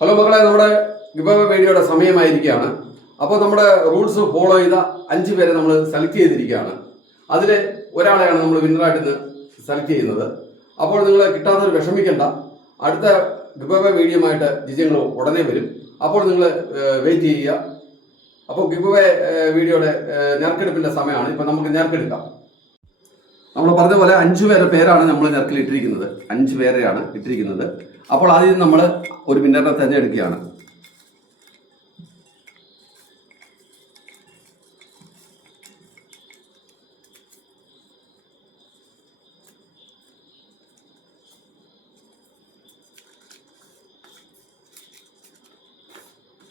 Hello മക്കളെ, നമ്മുടെ give വീഡിയോയുടെ സമയമായിരിക്കുകയാണ്. അപ്പോൾ നമ്മുടെ റൂൾസ് ഫോളോ ചെയ്ത 5 പേരെ നമ്മൾ സെലക്ട് ചെയ്തിരിക്കുകയാണ്. അതിൽ ഒരാളെയാണ് നമ്മൾ വിന്നറായിട്ട് ഇന്ന് സെലക്ട് ചെയ്യുന്നത്. അപ്പോൾ നിങ്ങൾ കിട്ടാത്തവർ വിഷമിക്കേണ്ട. അടുത്ത ഗിവ് വീഡിയോ ആയിട്ട് ജിജങ്ങൾ ഉടനെ വരും. അപ്പോൾ നിങ്ങൾ വെയിറ്റ് ചെയ്യുക. അപ്പോൾ ഗിവ് വീഡിയോയുടെ ഞെർക്കെടുപ്പിൻ്റെ സമയമാണ്. ഇപ്പോൾ നമുക്ക് ഞെർക്കെടുക്കാം. നമ്മൾ പറഞ്ഞ പോലെ 5 പേരുടെ പേരാണ് നമ്മൾ ഞെർക്കിൽ ഇട്ടിരിക്കുന്നത്. 5 പേരെയാണ് ഇട്ടിരിക്കുന്നത്. അപ്പോൾ ആദ്യം നമ്മൾ ഒരു വിന്നറിനെ തിരഞ്ഞെടുക്കുകയാണ്.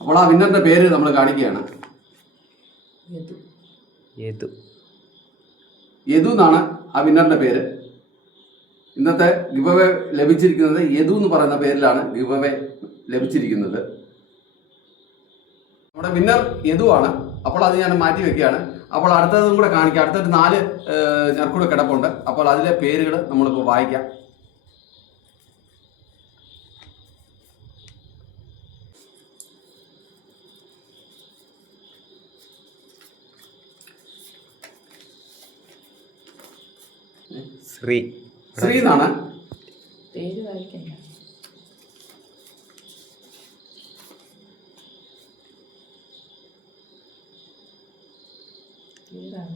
അപ്പോൾ ആ വിന്നറിന്റെ പേര് നമ്മൾ കാണിക്കുകയാണ്. യദു എന്നാണ് ആ വിന്നറിന്റെ പേര്. ഇന്നത്തെ ഗിവ് ലഭിച്ചിരിക്കുന്നത് യദു എന്ന് പറയുന്ന പേരിലാണ് ഗിവ് ലഭിച്ചിരിക്കുന്നത്. നമ്മുടെ വിന്നർ യദു ആണ്. അപ്പോൾ അത് ഞാൻ മാറ്റി വെക്കുകയാണ്. അപ്പോൾ അടുത്തതും കൂടെ കാണിക്കാം. അടുത്തൊരു 4 ഞെർക്കൂടെ കിടപ്പുണ്ട്. അപ്പോൾ അതിലെ പേരുകൾ നമ്മളിപ്പോൾ വായിക്കാം. ശ്രീ എന്നാണ് പേര് വായിക്കണ്ട. പേരാണ്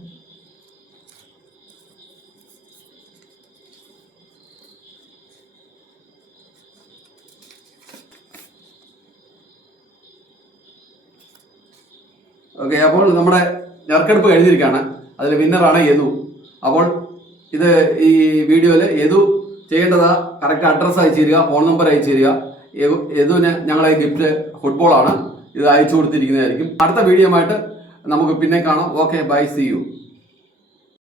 ഓക്കെ. അപ്പോൾ നമ്മുടെ ഞെർക്കെടുപ്പ് കഴിഞ്ഞിരിക്കുകയാണ്. അതിൽ വിന്നറാണ് യദു. അപ്പോൾ ഇത് ഈ വീഡിയോയിൽ യദു ചെയ്യേണ്ടതാ കറക്റ്റ് അഡ്രസ്സ് അയച്ചു തരിക, ഫോൺ നമ്പർ അയച്ചു തരിക. യദുവിന് ഞങ്ങളെ ഗിഫ്റ്റ് ഫുട്ബോളാണ് ഇത് അയച്ചു കൊടുത്തിരിക്കുന്നതായിരിക്കും. അടുത്ത വീഡിയോ ആയിട്ട് നമുക്ക് പിന്നെ കാണാം. Okay, bye, see U.